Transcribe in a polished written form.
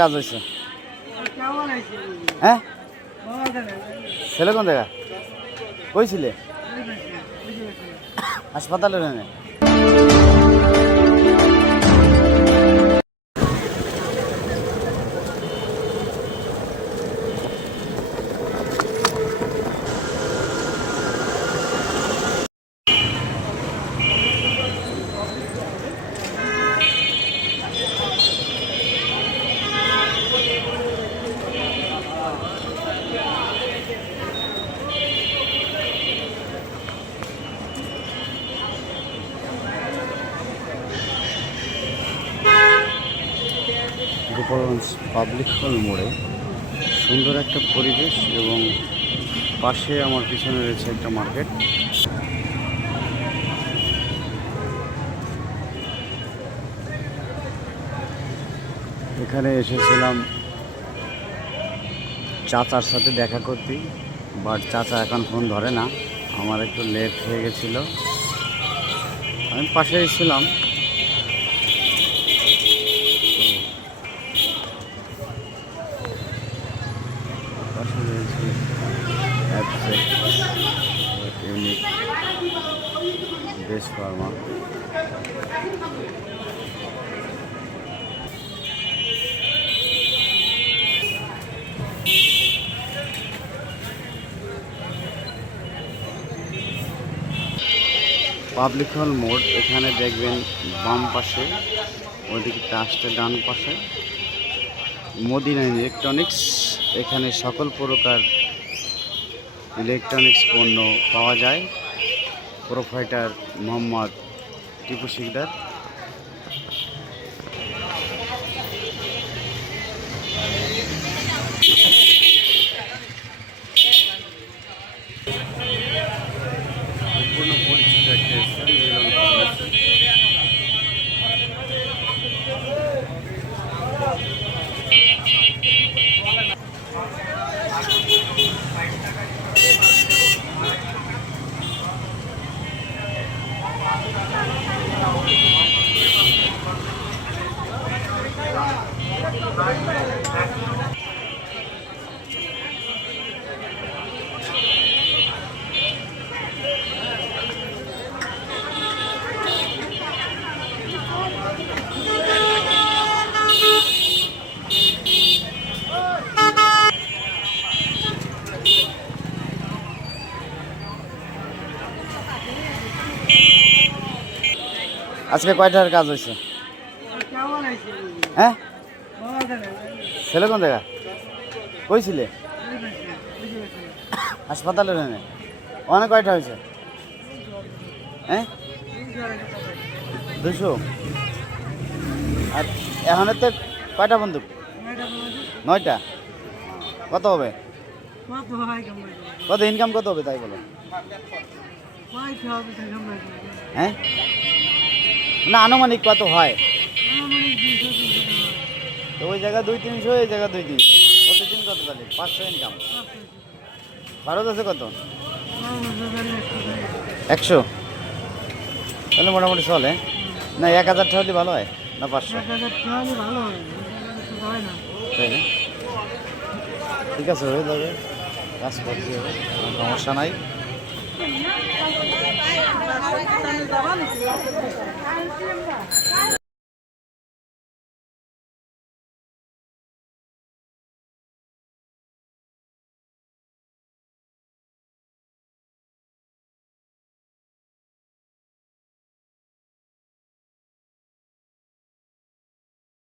কাজ হয়েছে। হ্যাঁ, ছেলে কোন জায়গা কইছিলে? হাসপাতালে নেই। গোপালগঞ্জ পাবলিক হল মোড়ে সুন্দর একটা পরিবেশ এবং পাশে আমার পিছনে রয়েছে একটা মার্কেট। এখানে এসেছিলাম চাচার সাথে দেখা করতে, বাট চাচা এখন ফোন ধরে না, আমার একটু লেট হয়ে গেছিল। আমি পাশেই ছিলাম। পাশে রয়েছে ইউনিক বেস্ট ফার্মা। পাবলিক হল মোড়, এখানে দেখবেন বাম পাশে, ওইদিকে আসতে ডান পাশে মদিনা ইলেকট্রনিক্স। এখানে সকল প্রকার ইলেকট্রনিক্স পণ্য পাওয়া যায়। প্রোপাইটার মোহাম্মদ টিপু শিকদার। সম্পূর্ণ পরিচিত একটা স্থান মিলন ফার্মেসি। আজকে কয়টার কাজ হয়েছে? হ্যাঁ, ছেলে কোন জায়গা কইছিলে? হাসপাতালে নেই। অনেক কয়টা হয়েছে? হ্যাঁ, 200। আর এখানে তো কয়টা বন্দুক? 9টা। কত হবে? কত ইনকাম কত হবে তাই বলো? হ্যাঁ, না আনুমানিক কত হয়? তো ওই জায়গা 200-300, এই জায়গা 200-300। প্রতিদিন কত তাহলে? 500 ইনকাম। খরচ আছে কত? 100। তাহলে মোটামুটি চলে না? 1000 টাকা হলে ভালো হয় না 500? তাই না? ঠিক আছে, হয়ে যাবে, কাজ করতে হবে, সমস্যা নাই।